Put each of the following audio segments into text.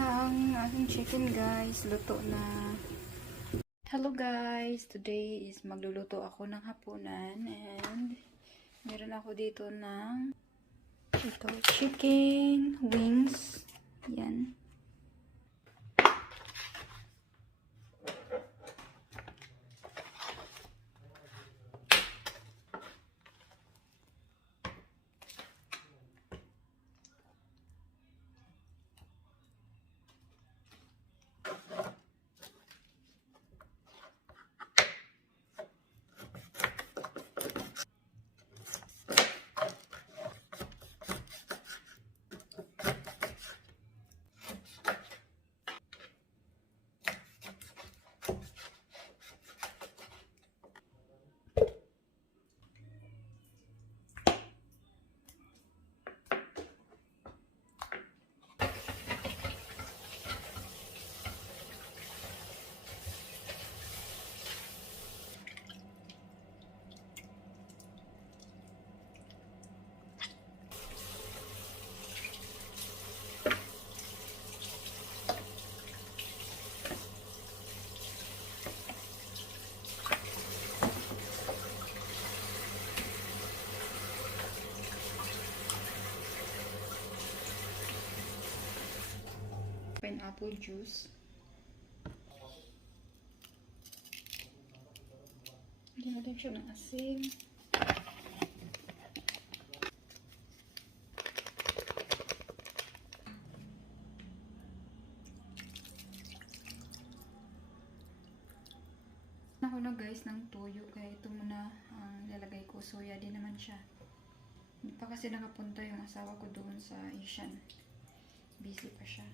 na ang aking chicken, guys. Luto na. Hello guys, today is magluluto ako ng hapunan and meron ako dito ng chicken wings. Yan. Pineapple juice. Lagyan natin siya ng asin. Ako na guys ng toyo, kaya ito muna ang lalagay ko. Soya din naman siya. Hindi pa kasi nakapunta yung asawa ko doon sa Asian. Busy pa siya.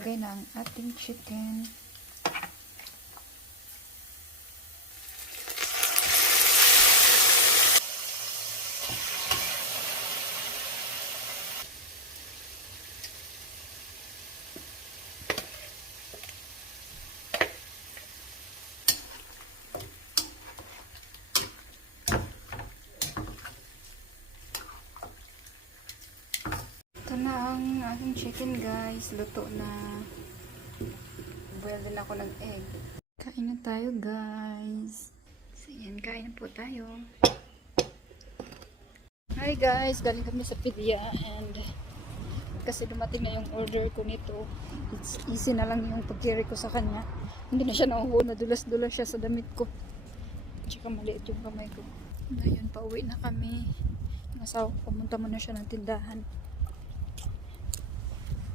Lagay na ang ating chicken. Ito na ang aking chicken, guys. Luto na. Boil din ako ng egg. Kain na tayo, guys. So, yan. Kain na po tayo. Hi, guys. Galing kami sa Pidya and kasi dumating na yung order ko nito. It's easy na lang yung pag-carry ko sa kanya. Hindi na siya nauho. Nadulas-dulas siya sa damit ko. Tsaka maliit yung kamay ko. Ngayon, pauwi na kami. Nasawa, pumunta muna siya ng tindahan.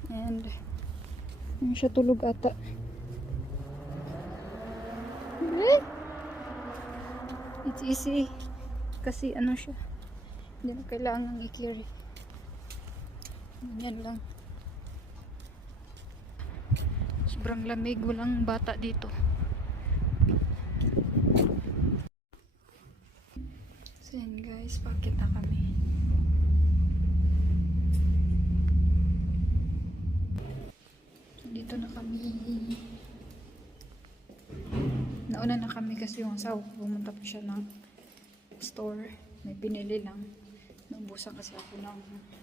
And hindi siya tulog ata. It's easy kasi ano siya, hindi na kailangang i-carry. Ganyan lang. Sobrang lamig, walang bata dito. So yan guys, pakit na kami. Dito na kami. Nauna na kami kasi yung asawa ko pumunta pa siya ng store. May binili lang. Naubusan kasi ako ng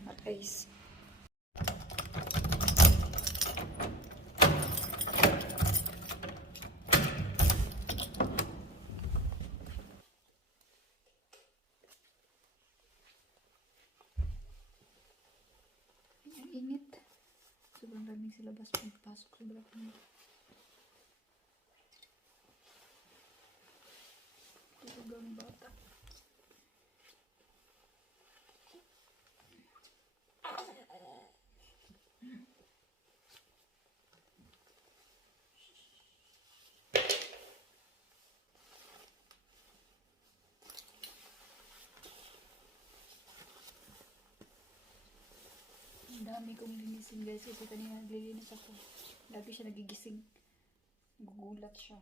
hot ice. Ang init. Sobrang lamig sa labas pagpasok sa balakang. Tulog ang bata. dami kong linisin guys kasi kanina naglilinis ako. Lagi siya nagigising. Gugulat siya.